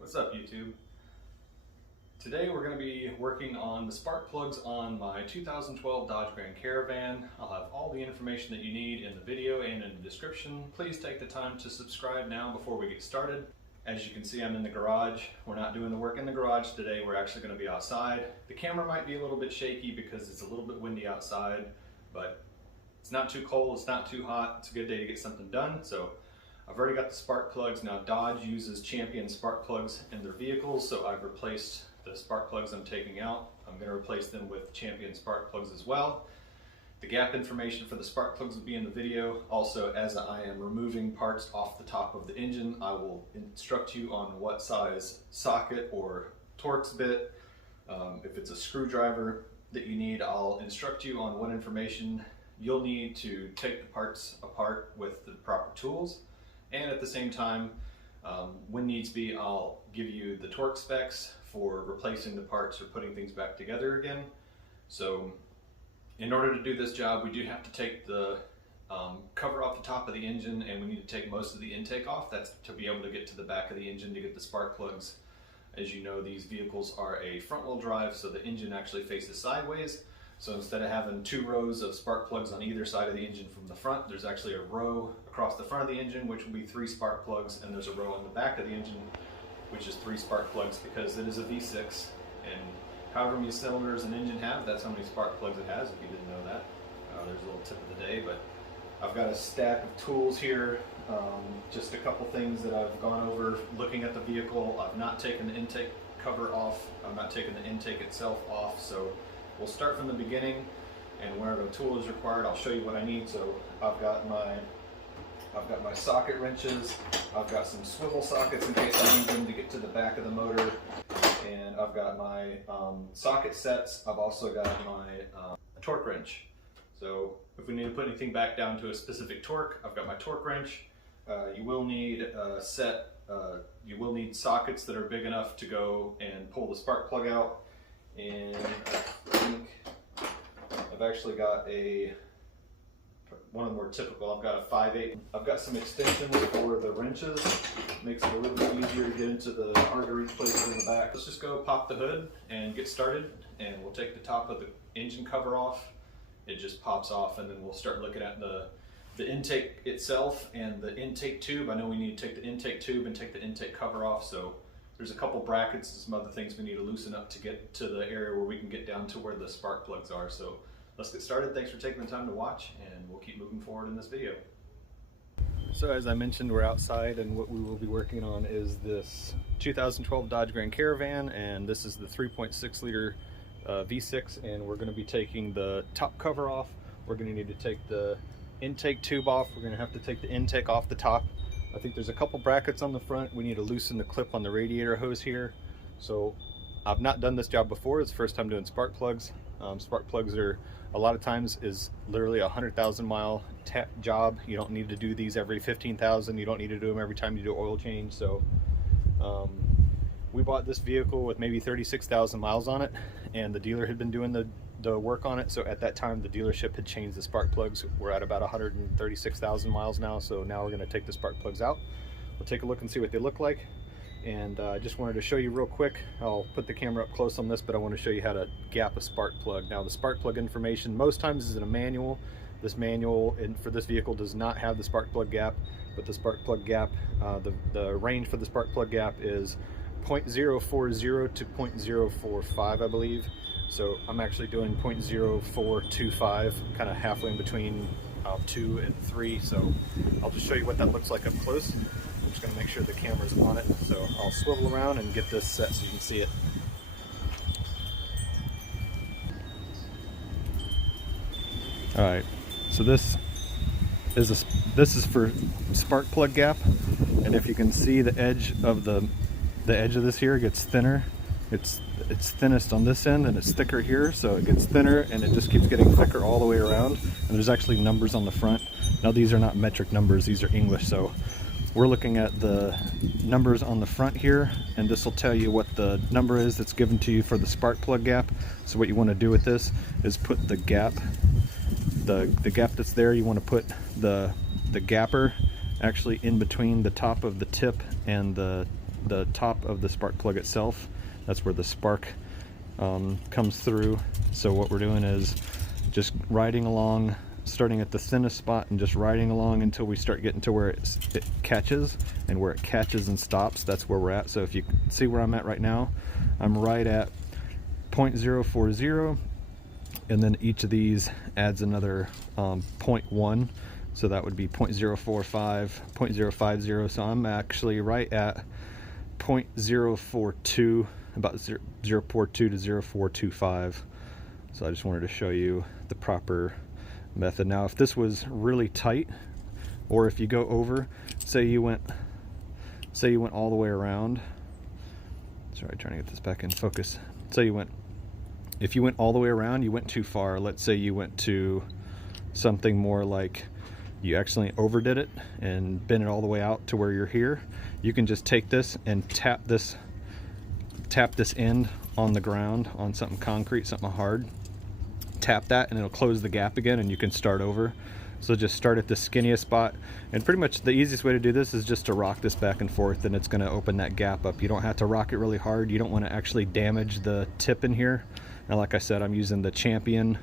What's up, YouTube? Today we're going to be working on the spark plugs on my 2012 Dodge Grand Caravan. I'll have all the information that you need in the video and in the description. Please take the time to subscribe now before we get started. As you can see, I'm in the garage. We're not doing the work in the garage today. We're actually going to be outside. The camera might be a little bit shaky because it's a little bit windy outside, but it's not too cold, it's not too hot. It's a good day to get something done. So I've already got the spark plugs. Now Dodge uses Champion spark plugs in their vehicles, so I've replaced the spark plugs I'm taking out. I'm going to replace them with Champion spark plugs as well. The gap information for the spark plugs will be in the video. Also, as I am removing parts off the top of the engine, I will instruct you on what size socket or Torx bit. If it's a screwdriver that you need, I'll instruct you on what information you'll need to take the parts apart with the proper tools. And at the same time, when needs be, I'll give you the torque specs for replacing the parts or putting things back together again. So in order to do this job, we do have to take the cover off the top of the engine, and we need to take most of the intake off. That's to be able to get to the back of the engine to get the spark plugs. As you know, these vehicles are a front wheel drive, so the engine actually faces sideways. So instead of having two rows of spark plugs on either side of the engine from the front, there's actually a row across the front of the engine, which will be 3 spark plugs, and there's a row on the back of the engine, which is 3 spark plugs, because it is a V6, and however many cylinders an engine have, that's how many spark plugs it has, if you didn't know that. There's a little tip of the day, but I've got a stack of tools here, just a couple things that I've gone over looking at the vehicle. I've not taken the intake cover off, I'm not taking the intake itself off, so we'll start from the beginning, and wherever a tool is required, I'll show you what I need. So I've got my socket wrenches, I've got some swivel sockets in case I need them to get to the back of the motor, and I've got my socket sets. I've also got my torque wrench. So if we need to put anything back down to a specific torque, I've got my torque wrench. You will need a set, you will need sockets that are big enough to go and pull the spark plug out. And I think I've actually got one of the more typical, I've got a 5/8. I've got some extensions for the wrenches. Makes it a little bit easier to get into the hard to reach places in the back. Let's just go pop the hood and get started, and we'll take the top of the engine cover off. It just pops off, and then we'll start looking at the intake itself and the intake tube. I know we need to take the intake tube and take the intake cover off, so there's a couple brackets and some other things we need to loosen up to get to the area where we can get down to where the spark plugs are. So let's get started. Thanks for taking the time to watch, and we'll keep moving forward in this video. So as I mentioned, we're outside, and what we will be working on is this 2012 Dodge Grand Caravan, and this is the 3.6 liter V6, and we're going to be taking the top cover off. We're going to need to take the intake tube off. We're going to have to take the intake off the top. I think there's a couple brackets on the front. We need to loosen the clip on the radiator hose here. So I've not done this job before. It's the first time doing spark plugs. Spark plugs are a lot of times is literally a 100,000 mile job. You don't need to do these every 15,000. You don't need to do them every time you do oil change. So we bought this vehicle with maybe 36,000 miles on it, and the dealer had been doing the work on it. So at that time the dealership had changed the spark plugs. We're at about 136,000 miles now, so now we're going to take the spark plugs out. We'll take a look and see what they look like, and I just wanted to show you real quick. I'll put the camera up close on this, but I want to show you how to gap a spark plug. Now the spark plug information most times is in a manual. This manual for this vehicle does not have the spark plug gap, but the spark plug gap, the range for the spark plug gap is 0.040 to 0.045, I believe. So I'm actually doing 0.0425, kind of halfway in between 2 and 3. So I'll just show you what that looks like up close. I'm just going to make sure the camera's on it. So I'll swivel around and get this set so you can see it. All right, so this is for spark plug gap, and if you can see the edge of the edge of this here gets thinner. It's thinnest on this end, and it's thicker here, so it gets thinner, and it just keeps getting thicker all the way around. And there's actually numbers on the front. Now these are not metric numbers, these are English, so we're looking at the numbers on the front here, and this will tell you what the number is that's given to you for the spark plug gap. So what you want to do with this is put the gap, the gap that's there, you want to put the gapper actually in between the top of the tip and the the top of the spark plug itself. That's where the spark comes through. So what we're doing is just riding along, starting at the thinnest spot and just riding along until we start getting to where it catches, and where it catches and stops, that's where we're at. So if you see where I'm at right now, I'm right at 0.040, and then each of these adds another 0.1, so that would be 0.045, 0.050. So I'm actually right at 0.042, about 0.042 to 0.425. So I just wanted to show you the proper method. Now if this was really tight, or if you go over, say you went all the way around, sorry, trying to get this back in focus. Say if you went all the way around, you went too far. Let's say you went to something more like you accidentally overdid it and bent it all the way out to where you're here. You can just take this and tap this end on the ground, on something concrete, something hard. Tap that and it'll close the gap again, and you can start over. So just start at the skinniest spot, and pretty much the easiest way to do this is just to rock this back and forth, and it's going to open that gap up. You don't have to rock it really hard. You don't want to actually damage the tip in here. Now like I said, I'm using the Champion,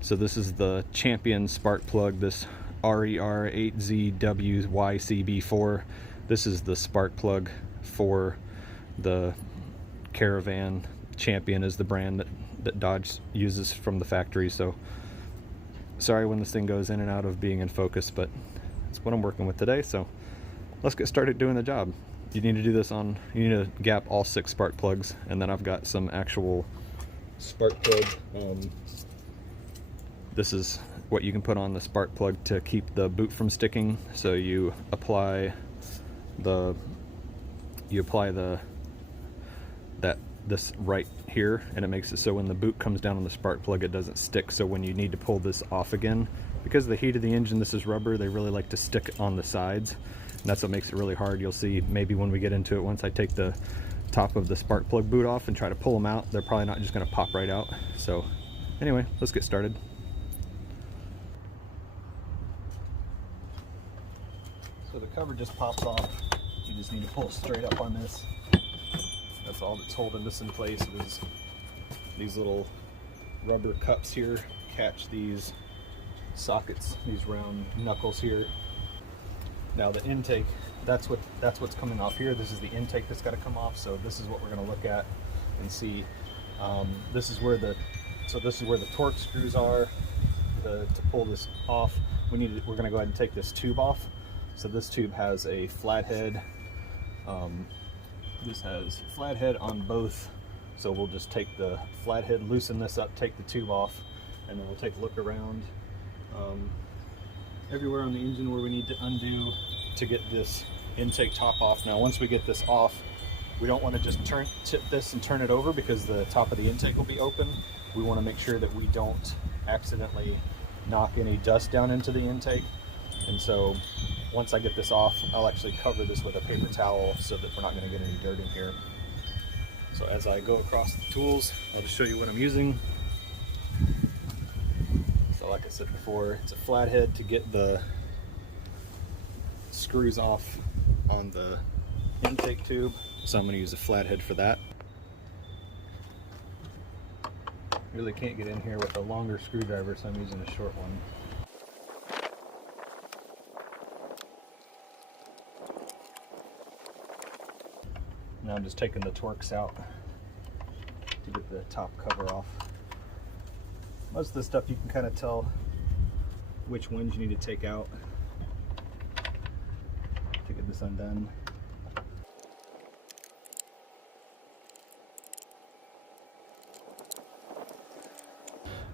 so this is the Champion spark plug, this RER8ZWYCB4. this is the spark plug for the Caravan. Champion is the brand that Dodge uses from the factory. So sorry when this thing goes in and out of being in focus, but it's what I'm working with today. So let's get started doing the job. You need to do this you need to gap all 6 spark plugs, and then I've got some actual spark plug. This is what you can put on the spark plug to keep the boot from sticking. So you apply this right here, and it makes it so when the boot comes down on the spark plug, it doesn't stick. So when you need to pull this off again, because of the heat of the engine, this is rubber, they really like to stick on the sides, and that's what makes it really hard. You'll see maybe when we get into it, once I take the top of the spark plug boot off and try to pull them out, they're probably not just going to pop right out. So anyway, let's get started. So the cover just pops off. You just need to pull straight up on this. That's all that's holding this in place. Is these little rubber cups here catch these sockets, these round knuckles here. Now the intake, that's what's coming off here. This is the intake that's got to come off. So this is what we're going to look at and see. This is where the torque screws are. To pull this off, we're going to go ahead and take this tube off. So this tube has a flathead. This has flathead on both, so we'll just take the flathead, loosen this up, take the tube off, and then we'll take a look around everywhere on the engine where we need to undo to get this intake top off. Now once we get this off, we don't want to just tip this and turn it over, because the top of the intake will be open. We want to make sure that we don't accidentally knock any dust down into the intake. And so once I get this off, I'll actually cover this with a paper towel so that we're not going to get any dirt in here. So as I go across the tools, I'll just show you what I'm using. So like I said before, it's a flathead to get the screws off on the intake tube. So I'm going to use a flathead for that. Really can't get in here with a longer screwdriver, so I'm using a short one. Now I'm just taking the Torx out to get the top cover off. Most of the stuff you can kind of tell which ones you need to take out to get this undone.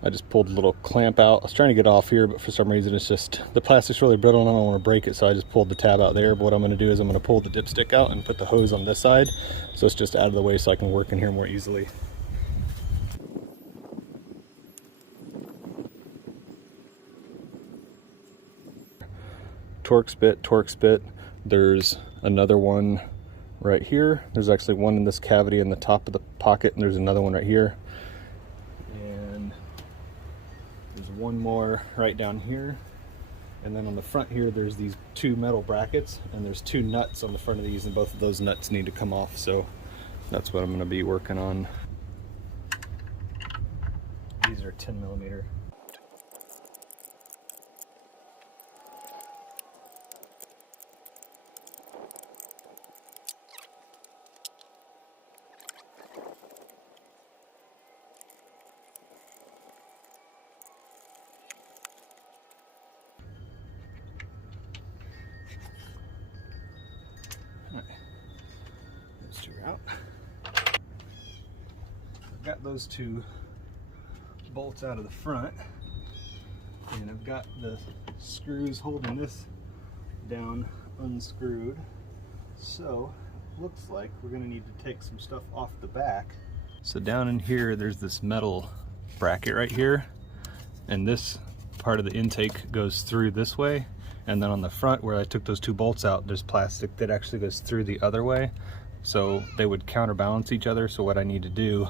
I just pulled a little clamp out. I was trying to get off here, but for some reason it's just, the plastic's really brittle and I don't want to break it, so I just pulled the tab out there. But what I'm going to do is I'm going to pull the dipstick out and put the hose on this side, so it's just out of the way so I can work in here more easily. Torx bit. There's another one right here. There's actually one in this cavity in the top of the pocket, and there's another one right here. And there's one more right down here, And then on the front here, there's these two metal brackets, and there's two nuts on the front of these, and both of those nuts need to come off. So that's what I'm going to be working on. These are 10mm. Those two are out. I've got those two bolts out of the front, and I've got the screws holding this down unscrewed. So looks like we're going to need to take some stuff off the back. So down in here, there's this metal bracket right here, and this part of the intake goes through this way, and then on the front where I took those two bolts out, there's plastic that actually goes through the other way, so they would counterbalance each other. So what I need to do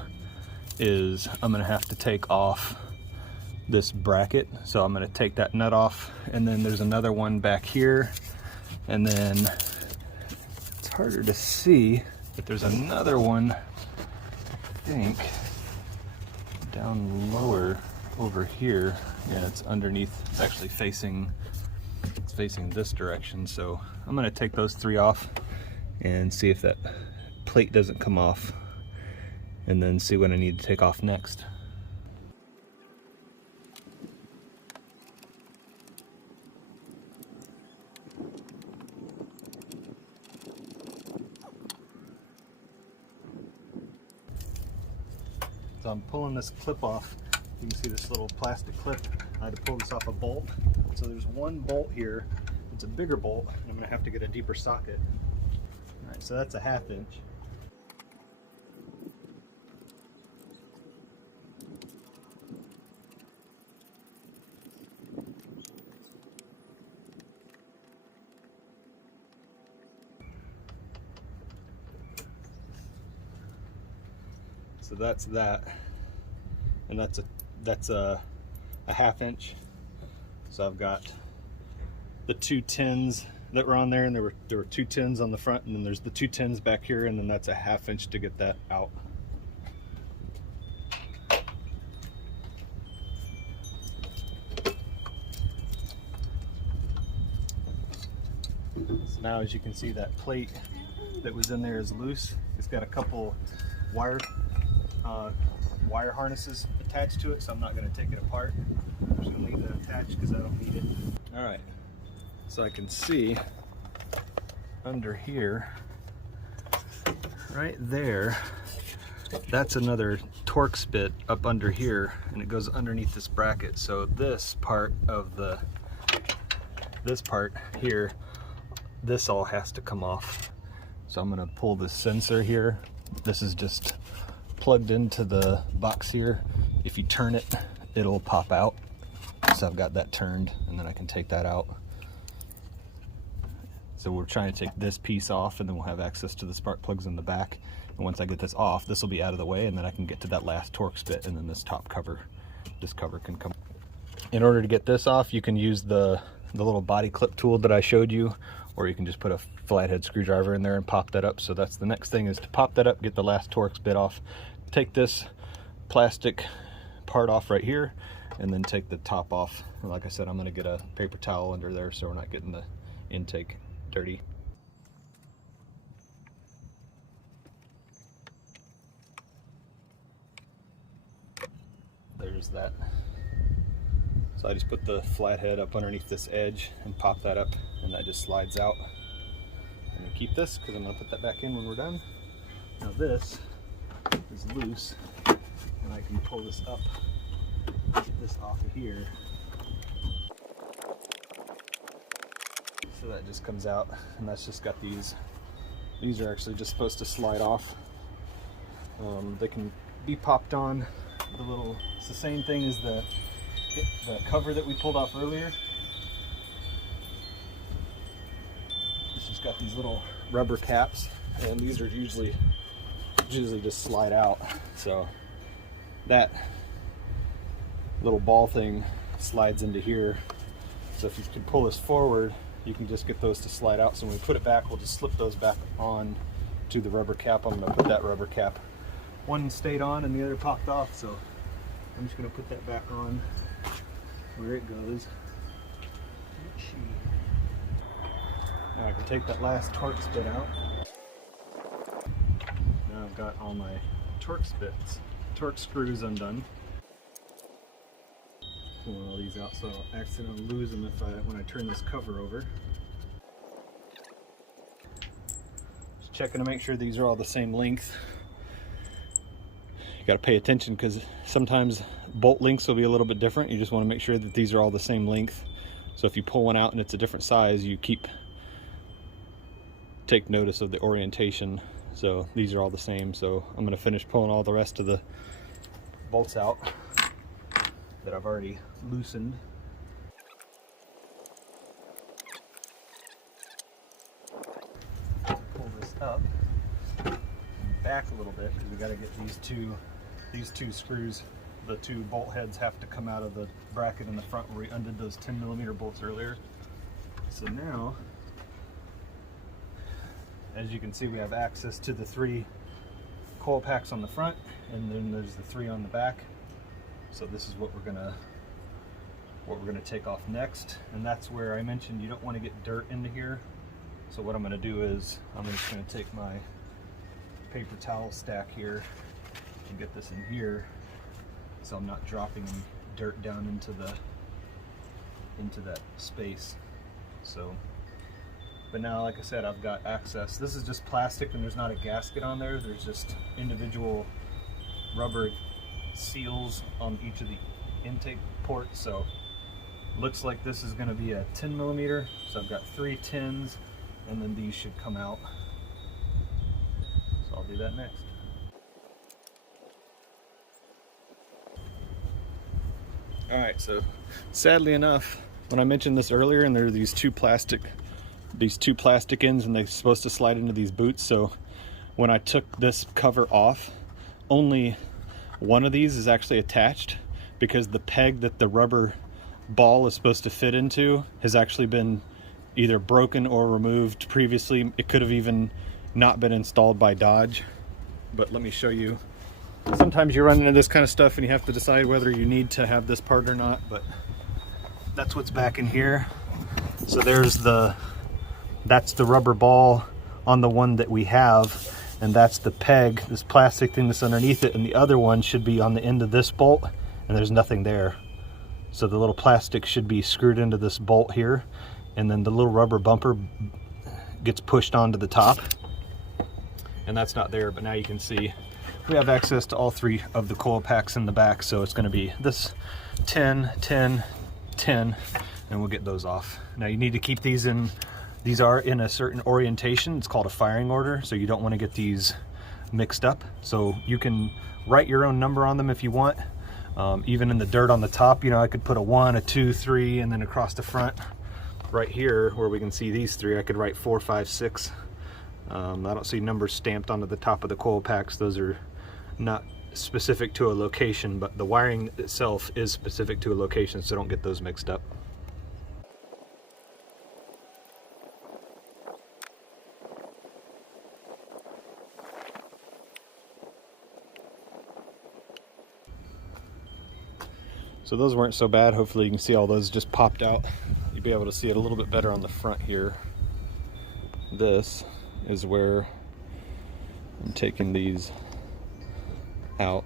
is I'm gonna have to take off this bracket. So I'm gonna take that nut off, and then there's another one back here, and then it's harder to see, but there's another one, I think, down lower over here. Yeah, it's underneath, it's actually facing this direction. So I'm gonna take those three off and see if that plate doesn't come off, and then see what I need to take off next. So I'm pulling this clip off. You can see this little plastic clip. I had to pull this off a bolt. So there's one bolt here. It's a bigger bolt, and I'm gonna have to get a deeper socket. All right, so that's a 1/2 inch. So that's that, and that's a 1/2 inch. So I've got the 2 tins that were on there, and there were 2 tins on the front, and then there's the 2 tins back here, and then that's a 1/2 inch to get that out. So now, as you can see, that plate that was in there is loose. It's got a couple wire harnesses attached to it, so I'm not going to take it apart. I'm just going to leave that attached because I don't need it. Alright, so I can see under here, right there, that's another torque spit up under here, and it goes underneath this bracket. So this part here, this all has to come off. So I'm going to pull this sensor here. This is just plugged into the box here. If you turn it, it'll pop out. So I've got that turned, and then I can take that out. So we're trying to take this piece off, and then we'll have access to the spark plugs in the back. And once I get this off, this will be out of the way, and then I can get to that last torque spit, and then this top cover, this cover can come. In order to get this off, you can use the little body clip tool that I showed you, or you can just put a flathead screwdriver in there and pop that up. So that's the next thing, is to pop that up, get the last torque spit off, take this plastic part off right here, and then take the top off. And like I said, I'm going to get a paper towel under there so we're not getting the intake dirty. There's that. So I just put the flathead up underneath this edge and pop that up, and that just slides out. I'm going to keep this because I'm going to put that back in when we're done. Now this is loose, and I can pull this up, get this off of here. So that just comes out, and that's just got these are actually just supposed to slide off. They can be popped on. It's the same thing as the cover that we pulled off earlier. It's just got these little rubber caps, and these are usually just slide out. So that little ball thing slides into here, So if you can pull this forward, you can just get those to slide out. So when we put it back, we'll just slip those back on to the rubber cap. I'm going to put that rubber cap. One stayed on and the other popped off, so I'm just going to put that back on where it goes. Now I can take that last torque bit out. Now I've got all my torque screws undone. Pulling all these out so I'll accidentally lose them when I turn this cover over. Just checking to make sure these are all the same length. You got to pay attention because sometimes bolt lengths will be a little bit different. You just want to make sure that these are all the same length. So if you pull one out and it's a different size, you take notice of the orientation. So these are all the same. So I'm going to finish pulling all the rest of the bolts out that I've already loosened. Pull this up and back a little bit because we got to get these two screws. The two bolt heads have to come out of the bracket in the front where we undid those 10mm bolts earlier. So now, as you can see, we have access to the 3 coil packs on the front, and then there's the 3 on the back. So this is what we're gonna take off next, and that's where I mentioned you don't want to get dirt into here. So what I'm gonna do is I'm just gonna take my paper towel stack here and get this in here, so I'm not dropping any dirt down into that space. So, but now, like I said, I've got access. This is just plastic and there's not a gasket on there. There's just individual rubber seals on each of the intake ports. So looks like this is going to be a 10mm. So I've got 3 10s, and then these should come out. So I'll do that next. Alright, so sadly enough, when I mentioned this earlier, and there are these two plastic ends, and they're supposed to slide into these boots. So when I took this cover off, only one of these is actually attached, because the peg that the rubber ball is supposed to fit into has actually been either broken or removed previously. It could have even not been installed by Dodge. But let me show you. Sometimes you run into this kind of stuff and you have to decide whether you need to have this part or not, but that's what's back in here. So that's the rubber ball on the one that we have, and that's the peg, this plastic thing that's underneath it, and the other one should be on the end of this bolt, and there's nothing there. So the little plastic should be screwed into this bolt here, and then the little rubber bumper gets pushed onto the top, and that's not there. But now you can see we have access to all 3 of the coil packs in the back, so it's going to be this 10, 10, 10, and we'll get those off. Now you need to keep these in. These are in a certain orientation. It's called a firing order, so you don't want to get these mixed up. So you can write your own number on them if you want. Even in the dirt on the top, you know, I could put a 1, a 2, 3, and then across the front right here where we can see these 3, I could write 4, 5, 6. I don't see numbers stamped onto the top of the coil packs. Those are not specific to a location, but the wiring itself is specific to a location, so don't get those mixed up. So those weren't so bad. Hopefully you can see all those just popped out. You'll be able to see it a little bit better on the front here. This is where I'm taking these out.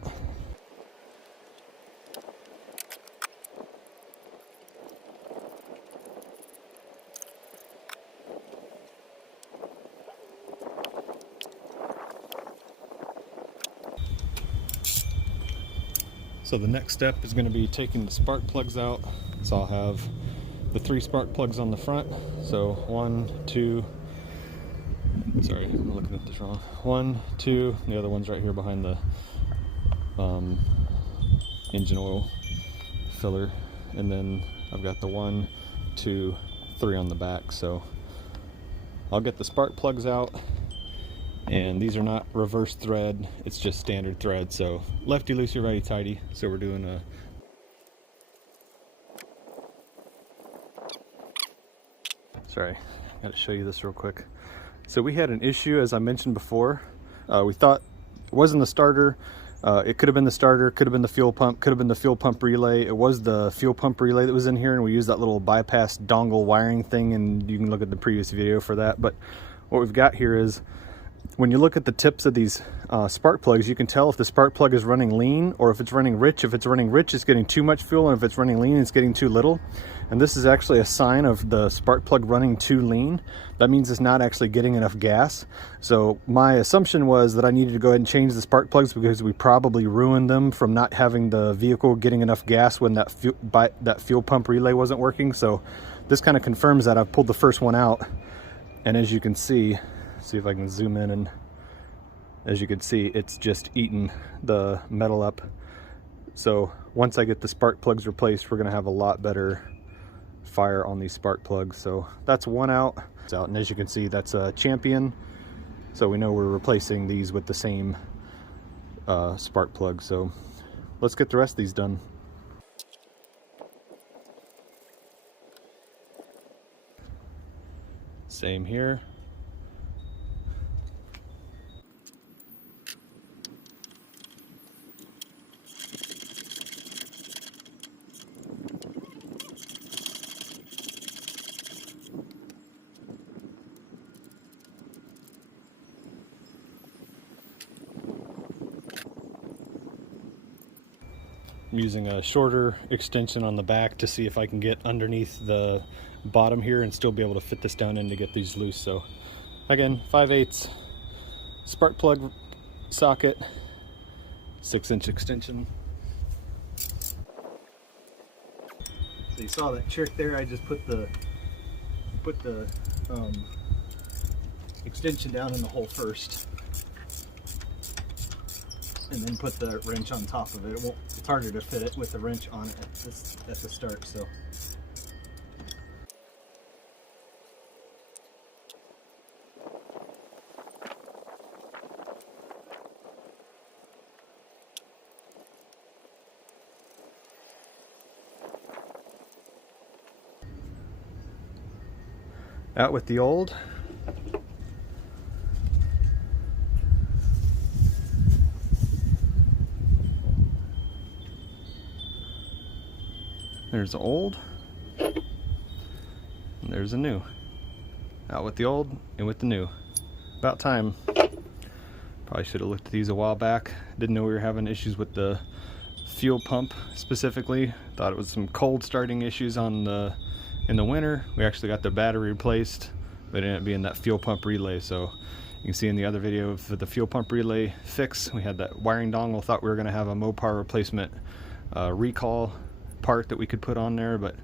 So the next step is going to be taking the spark plugs out. So I'll have the 3 spark plugs on the front. So 1, 2, sorry, I'm looking at this wrong. 1, 2, the other one's right here behind the engine oil filler. And then I've got the 1, 2, 3 on the back. So I'll get the spark plugs out. And these are not reverse thread, it's just standard thread. So lefty loosey, righty tighty. So we're doing a Sorry, got to show you this real quick. So we had an issue, as I mentioned before. We thought it wasn't the starter. It could have been the starter, could have been the fuel pump, could have been the fuel pump relay. It was the fuel pump relay that was in here, and we used that little bypass dongle wiring thing, and you can look at the previous video for that. But what we've got here is, when you look at the tips of these spark plugs, you can tell if the spark plug is running lean or if it's running rich. If it's running rich, it's getting too much fuel, and if it's running lean, it's getting too little. And this is actually a sign of the spark plug running too lean. That means it's not actually getting enough gas. So my assumption was that I needed to go ahead and change the spark plugs, because we probably ruined them from not having the vehicle getting enough gas when that fuel pump relay wasn't working. So this kind of confirms that. I've pulled the first one out, and as you can see if I can zoom in, and as you can see, it's just eating the metal up. So once I get the spark plugs replaced, we're gonna have a lot better fire on these spark plugs. So that's one out. And as you can see, that's a Champion. So we know we're replacing these with the same spark plug. So let's get the rest of these done. Same here. I'm using a shorter extension on the back to see if I can get underneath the bottom here and still be able to fit this down in to get these loose. So again, 5/8 spark plug socket, 6-inch extension. So you saw that trick there. I just put the extension down in the hole first, and then put the wrench on top of it. It's harder to fit it with the wrench on it at the start. So out with the old. There's the old, and there's the new. Out with the old and with the new. About time. Probably should have looked at these a while back. Didn't know we were having issues with the fuel pump specifically. Thought it was some cold starting issues in the winter. We actually got the battery replaced, but it ended up being that fuel pump relay. So you can see in the other video for the fuel pump relay fix, we had that wiring dongle. Thought we were going to have a Mopar replacement recall part that we could put on there, but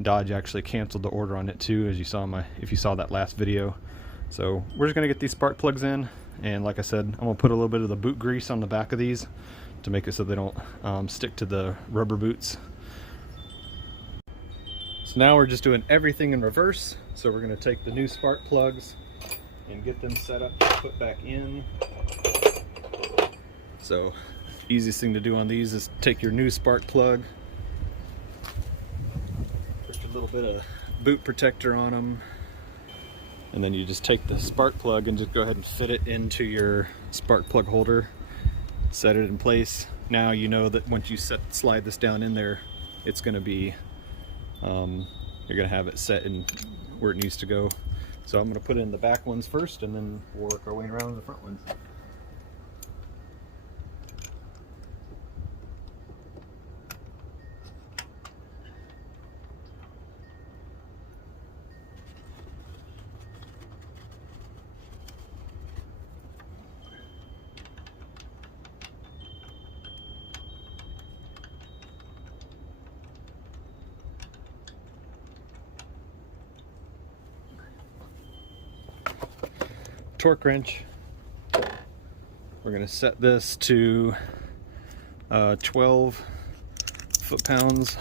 Dodge actually canceled the order on it too, as you saw if you saw that last video. So we're just gonna get these spark plugs in, and like I said, I'm gonna put a little bit of the boot grease on the back of these to make it so they don't stick to the rubber boots. So now we're just doing everything in reverse. So we're gonna take the new spark plugs and get them set up to put back in. So easiest thing to do on these is take your new spark plug, a little bit of boot protector on them, and then you just take the spark plug and just go ahead and fit it into your spark plug holder, set it in place. Now you know that once you slide this down in there, it's going to be you're going to have it set in where it needs to go. So I'm going to put in the back ones first, and then we'll work our way around the front ones. Torque wrench. We're going to set this to 12 foot-pounds.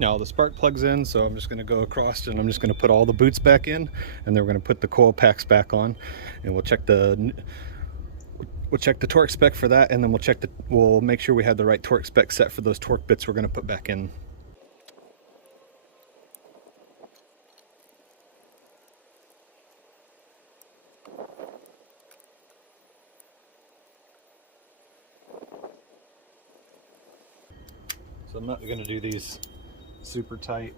Now the spark plug's in, so I'm just going to go across and I'm just going to put all the boots back in, and then we're going to put the coil packs back on, and we'll check the torque spec for that, and then we'll make sure we have the right torque spec set for those torque bits we're going to put back in. So I'm not going to do these super tight,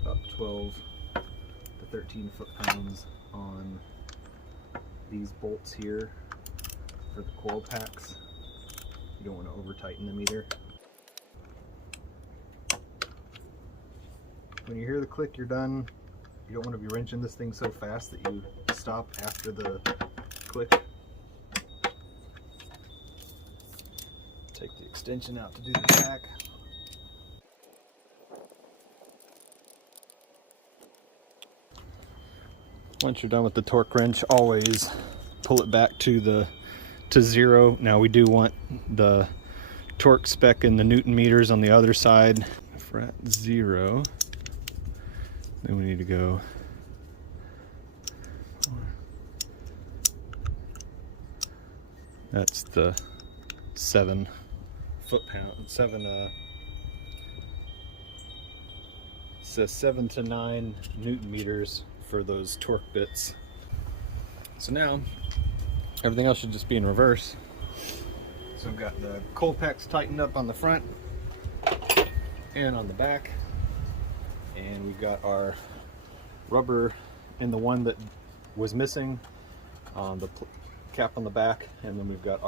about 12 to 13 foot-pounds on these bolts here for the coil packs. You don't want to over tighten them either. When you hear the click, you're done. You don't want to be wrenching this thing so fast that you stop after the click. Take the extension out to do the pack. Once you're done with the torque wrench, always pull it back to zero. Now we do want the torque spec and the Newton meters on the other side. If we're at 0, then we need to go that's the 7 says 7 to 9 Newton meters for those torque bits. So now everything else should just be in reverse. So we've got the coil packs tightened up on the front and on the back, and we've got our rubber in the one that was missing on the cap on the back, and then we've got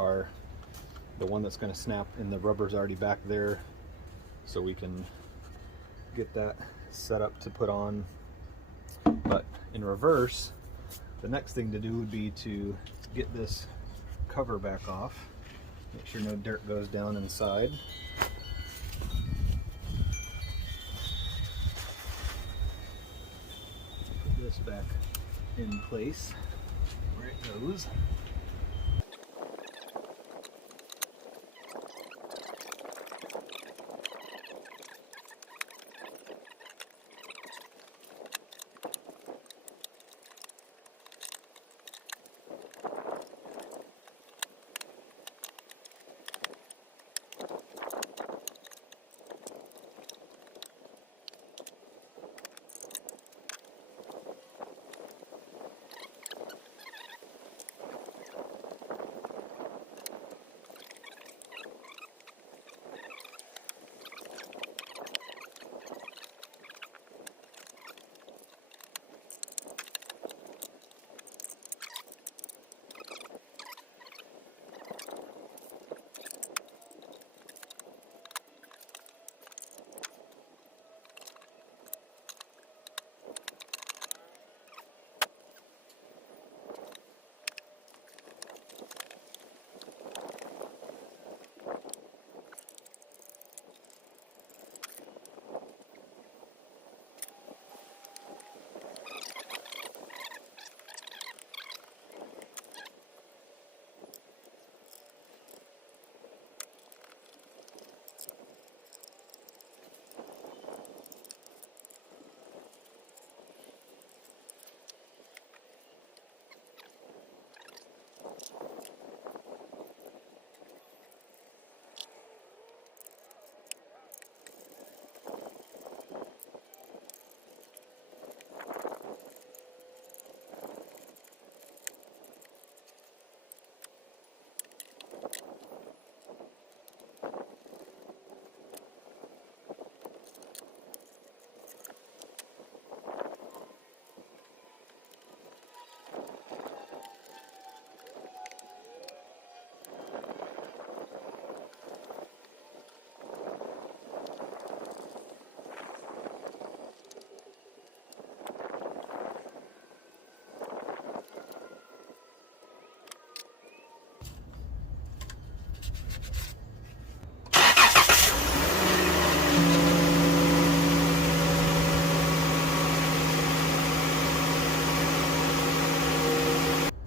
the one that's going to snap, and the rubber's already back there, so we can get that set up to put on. But in reverse, the next thing to do would be to get this cover back off, make sure no dirt goes down inside. Put this back in place where it goes.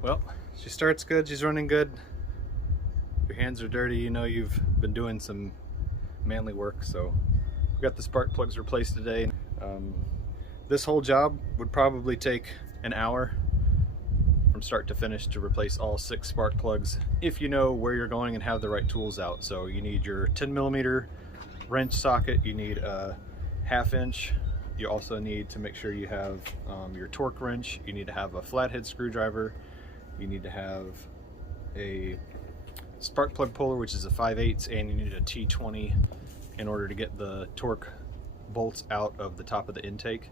Well, she starts good, she's running good. Your hands are dirty, you know you've been doing some manly work, so We got the spark plugs replaced today. This whole job would probably take an hour from start to finish to replace all 6 spark plugs if you know where you're going and have the right tools out. So you need your 10mm wrench socket, you need a 1/2 inch, you also need to make sure you have your torque wrench, you need to have a flathead screwdriver, you need to have a spark plug puller, which is a 5/8, and you need a T20 in order to get the torque bolts out of the top of the intake.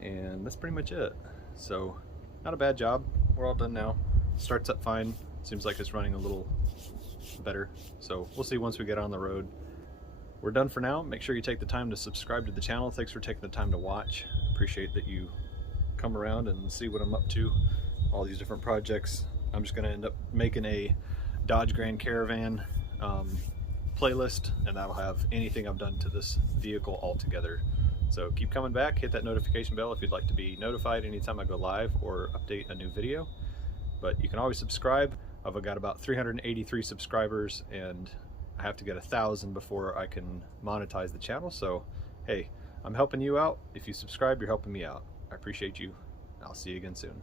And that's pretty much it. So not a bad job. We're all done now. Starts up fine. Seems like it's running a little better. So we'll see once we get on the road. We're done for now. Make sure you take the time to subscribe to the channel. Thanks for taking the time to watch. Appreciate that you come around and see what I'm up to. All these different projects. I'm just gonna end up making a Dodge Grand Caravan playlist, and that'll have anything I've done to this vehicle all together. So keep coming back, hit that notification bell if you'd like to be notified anytime I go live or update a new video. But you can always subscribe. I've got about 383 subscribers, and I have to get 1,000 before I can monetize the channel. So hey, I'm helping you out. If you subscribe, you're helping me out. I appreciate you. I'll see you again soon.